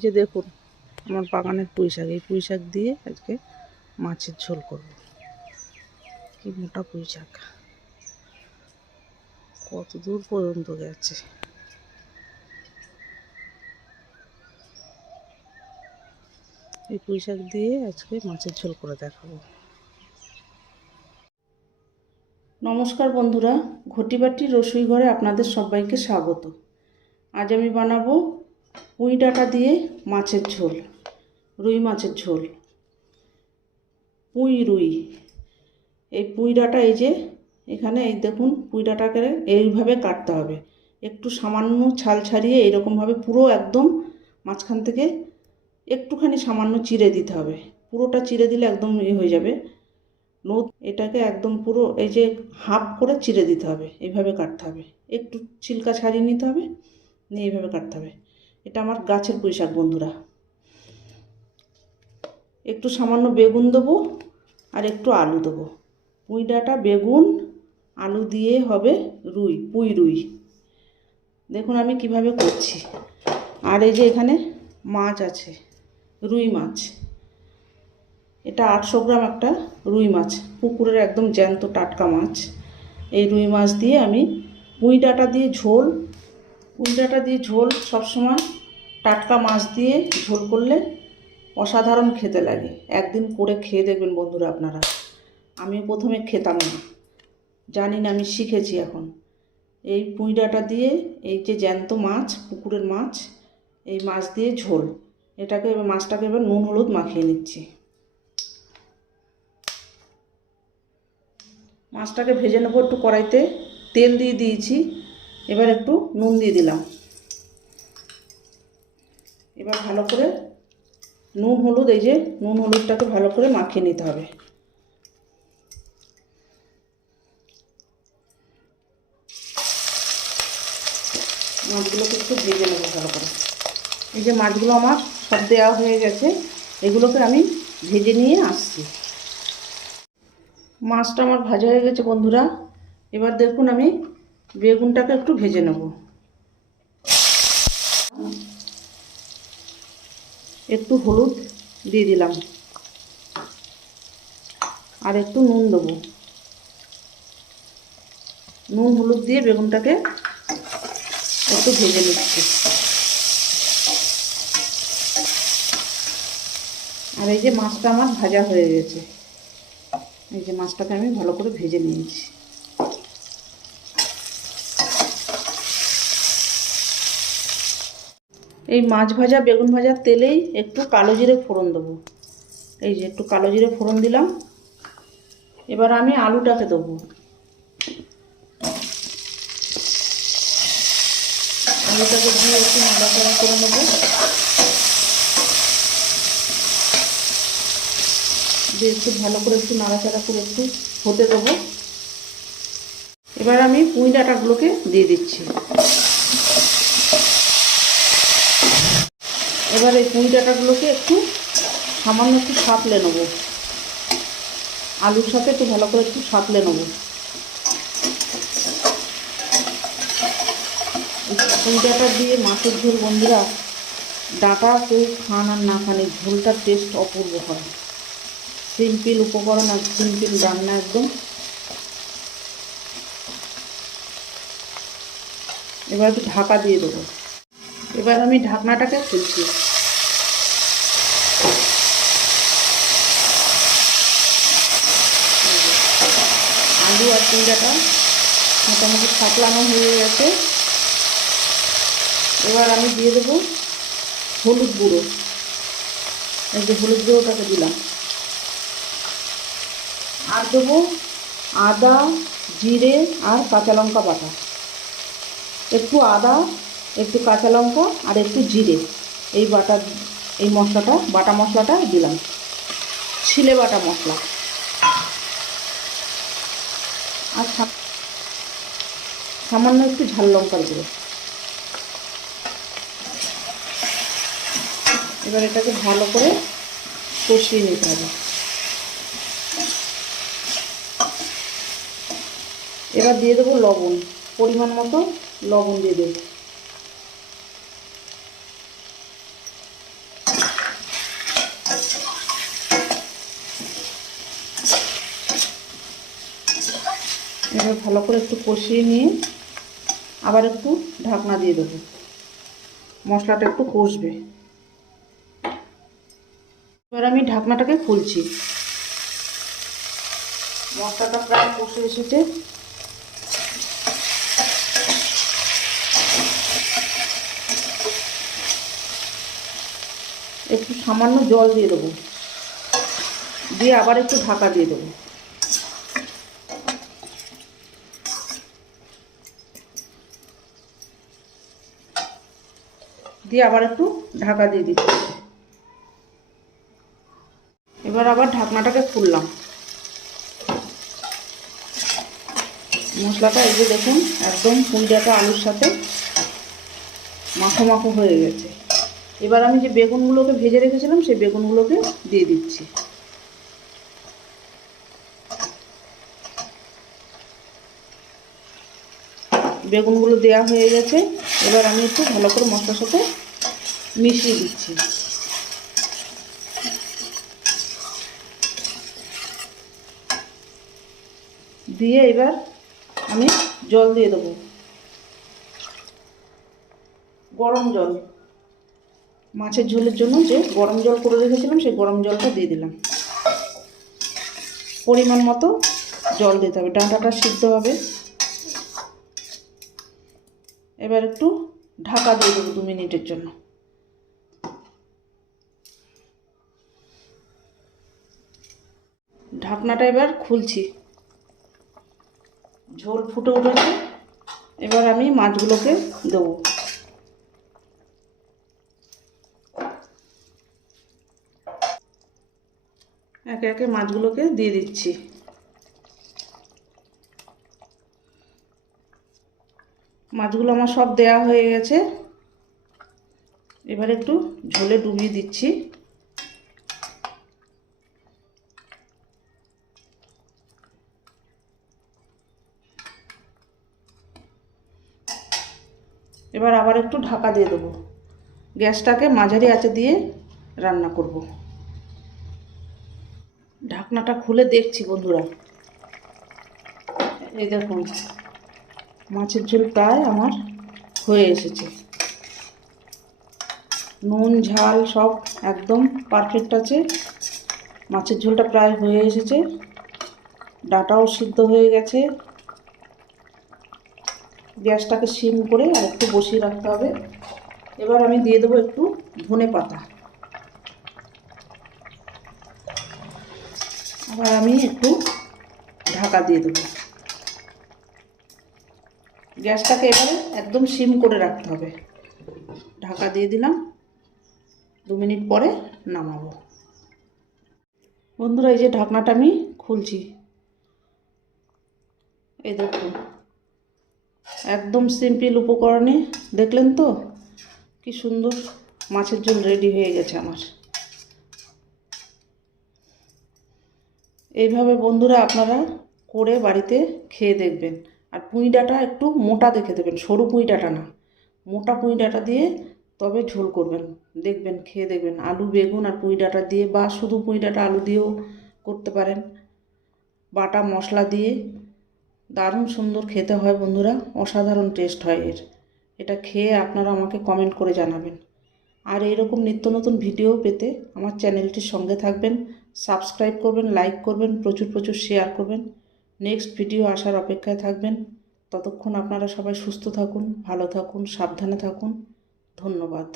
এই যে দেখুন আমার বাগানের পুঁই শাক, এই পুঁই শাক দিয়ে আজকে মাছের ঝোল করব। কি মোটা পুঁই শাক, কত দূর পর্যন্ত গেছে। এই পুঁই শাক দিয়ে আজকে মাছের ঝোল করে দেখাবো। নমস্কার বন্ধুরা, ঘটি বাটির রসুই ঘরে আপনাদের সবাইকে স্বাগত। আজ আমি বানাবো পুঁই ডাঁটা দিয়ে মাছের ঝোল, রুই মাছের ঝোল। পুঁই রুই, এই পুঁই ডাঁটা এই যে এখানে এই দেখুন, পুঁই ডাঁটাকে এইভাবে কাটতে হবে। একটু সামান্য ছাল ছাড়িয়ে এইরকমভাবে পুরো একদম মাঝখান থেকে একটুখানি সামান্য চিড়ে দিতে হবে। পুরোটা চিড়ে দিলে একদম হয়ে যাবে। এটাকে একদম পুরো এই যে হাফ করে চিড়ে দিতে হবে, এইভাবে কাটতে হবে। একটু ছিলকা ছাড়িয়ে নিতে হবে, নিয়ে এইভাবে কাটতে হবে। এটা আমার গাছের পুঁই শাক বন্ধুরা। একটু সামান্য বেগুন দেবো আর একটু আলু দেবো। পুঁই ডাঁটা, বেগুন, আলু দিয়ে হবে রুই, পুঁই রুই। দেখুন আমি কিভাবে করছি। আর এই যে এখানে মাছ আছে, রুই মাছ। এটা 800 গ্রাম একটা রুই মাছ, পুকুরের একদম জ্যান্ত টাটকা মাছ। এই রুই মাছ দিয়ে আমি পুঁই ডাঁটা দিয়ে ঝোল, পুঁই ডাঁটা দিয়ে ঝোল সবসময় টাটকা মাছ দিয়ে ঝোল করলে অসাধারণ খেতে লাগে। একদিন করে খেয়ে দেখবেন বন্ধুরা আপনারা। আমি প্রথমে খেতাম না, জানি না, আমি শিখেছি এখন। এই পুঁই ডাঁটা দিয়ে এই যে জ্যান্ত মাছ, পুকুরের মাছ, এই মাছ দিয়ে ঝোল। এটাকে এবার মাছটাকে এবার নুন হলুদ মাখিয়ে নিচ্ছি। মাছটাকে ভেজে নেবো। একটু কড়াইতে তেল দিয়ে দিয়েছি, এবার একটু নুন দিয়ে দিলাম। এবার ভালো করে নুন হলুদ, এই যে নুন হলুদটাকে ভালো করে মাখিয়ে নিতে হবে। মাছগুলোকে একটু ভেজে নেবো ভালো করে। এই যে মাছগুলো আমার সব দেওয়া হয়ে গেছে, এগুলোকে আমি ভেজে নিয়ে আসছি। মাছটা আমার ভাজা হয়ে গেছে বন্ধুরা। এবার দেখুন আমি বেগুনটাকে একটু ভেজে নেব। একটু হলুদ দিয়ে দিলাম আর একটু নুন দেবো। নুন হলুদ দিয়ে বেগুনটাকে একটু ভেজে নিচ্ছি। আর এই যে মাছটা আমার ভাজা হয়ে গেছে, এই যে মাছটাকে আমি ভালো করে ভেজে নিয়েছি। এই মাছ ভাজা বেগুন ভাজার তেলেই একটু কালো জিরে ফোড়ন দেবো। এই যে একটু কালো জিরে ফোড়ন দিলাম। এবার আমি আলুটাকে দেবো। আলুটাকে দিয়ে একটু নাড়াচাড়া করে নেবো। দিয়ে একটু ভালো করে একটু নাড়াচাড়া করে একটু হতে দেবো। এবার আমি পুঁই ডাঁটাগুলোকে দিয়ে দিচ্ছি। এবার এই পুঁই ডাঁটাগুলোকে একটু সামান্য একটু সাঁতলে নেবো। আলুর সাথে একটু ভালো করে একটু সাঁতলে নেবো। পুঁই ডাঁটা দিয়ে মাছের ঝোল বন্ধুরা, ডাঁটা কেউ খান আর না খান, এই ঝোলটার টেস্ট অপূর্ব হয়। সিম্পল উপকরণ আর সিম্পল রান্না একদম। এবার একটু ঢাকা দিয়ে দেবো। এবার আমি ঢাকনাটাকে খুলছি। আলু আর পুঁই ডাঁটা মোটামুটি সাঁতলানো হয়ে গেছে। এবার আমি দিয়ে দেবো হলুদ গুঁড়ো। এই যে হলুদ গুঁড়োটাকে দিলাম। আর দেবো আদা, জিরে আর কাঁচা লঙ্কা বাটা। একটু আদা, একটু কাঁচা লঙ্কা আর একটু জিরে, এই বাটা, এই মশলাটা, বাটা মশলাটা দিলাম, ছিলে বাটা মশলা। আর সামান্য একটু ঝাল লঙ্কার গুঁড়ো। এবার এটাকে ভালো করে কষিয়ে নিতে হবে। এবার দিয়ে দেবো লবণ, পরিমাণ মতো লবণ দিয়ে দেবো। এবার ভালো করে একটু কষিয়ে নিয়ে আবার একটু ঢাকনা দিয়ে দেবো, মশলাটা একটু কষবে। এবার আমি ঢাকনাটাকে খুলছি। মশলাটা প্রায় কষে এসেছে। একটু সামান্য জল দিয়ে দেবো, দিয়ে আবার একটু ঢাকা দিয়ে দেবো। দিয়ে আবার একটু ঢাকা দিয়ে দিচ্ছি। এবার আবার ঢাকনাটাকে খুললাম। মশলাটা এই যে দেখুন একদম পুঁই ডাঁটা আলুর সাথে মাখো মাখো হয়ে গেছে। এবার আমি যে বেগুনগুলোকে ভেজে রেখেছিলাম সেই বেগুনগুলোকে দিয়ে দিচ্ছি। বেগুনগুলো দেওয়া হয়ে গেছে। এবার আমি একটু ভালো করে মশলার সাথে মিশিয়ে দিচ্ছি। দিয়ে এবার আমি জল দিয়ে দেবো, গরম জল। মাছের ঝোলের জন্য যে গরম জল করে রেখেছিলাম সেই গরম জলটা দিয়ে দিলাম। পরিমাণ মতো জল দিতে হবে, ডাঁটাটা সিদ্ধ হবে। এবার একটু ঢাকা দিয়ে দেবো 2 মিনিটের জন্য। ঢাকনাটা এবার খুলছি। ঝোল ফুটে উঠেছে। এবার আমি মাছগুলোকে দেবো। একে একে মাছগুলোকে দিয়ে দিচ্ছি। মাছগুলো আমার সব দেয়া হয়ে গেছে। এবার একটু ঝোলে ডুবিয়ে দিচ্ছি। এবার আবার একটু ঢাকা দিয়ে দেবো। গ্যাসটাকে মাঝারি আঁচে দিয়ে রান্না করব। ঢাকনাটা খুলে দেখছি বন্ধুরা, এই দেখুন মাছের ঝোল প্রায় আমার হয়ে এসেছে। নুন ঝাল সব একদম পারফেক্ট আছে। মাছের ঝোলটা প্রায় হয়ে এসেছে। ডাঁটাও সিদ্ধ হয়ে গেছে। গ্যাসটাকে সিম করে আর একটু বসিয়ে রাখতে হবে। এবার আমি দিয়ে দেবো একটু ধনে পাতা। আবার আমি একটু ঢাকা দিয়ে দেবো। গ্যাসটাকে এবারে একদম সিম করে রাখতে হবে। ঢাকা দিয়ে দিলাম। 2 মিনিট পরে নামাবো। বন্ধুরা এই যে ঢাকনাটা আমি খুলছি। এই দেখুন একদম সিম্পল উপকরণে দেখলেন তো কি সুন্দর মাছের ঝোল রেডি হয়ে গেছে আমার। এইভাবে বন্ধুরা আপনারা করে বাড়িতে খেয়ে দেখবেন। আর পুঁই ডাঁটা একটু মোটা দেখে দেবেন, সরু পুঁই ডাঁটা না, মোটা পুঁই ডাঁটা দিয়ে তবে ঝোল করবেন। দেখবেন খেয়ে দেখবেন আলু বেগুন আর পুঁই ডাঁটা দিয়ে, বা শুধু পুঁই ডাঁটা আলু দিয়েও করতে পারেন, বাটা মশলা দিয়ে। দারুণ সুন্দর খেতে হয় বন্ধুরা, অসাধারণ টেস্ট হয় এর। এটা খেয়ে আপনারা আমাকে কমেন্ট করে জানাবেন। আর এইরকম নিত্য নতুন ভিডিও পেতে আমার চ্যানেলটির সঙ্গে থাকবেন, সাবস্ক্রাইব করবেন, লাইক করবেন, প্রচুর প্রচুর শেয়ার করবেন। নেক্সট ভিডিও আসার অপেক্ষায় থাকবেন। ততক্ষণ আপনারা সবাই সুস্থ থাকুন, ভালো থাকুন, সাবধানে থাকুন। ধন্যবাদ।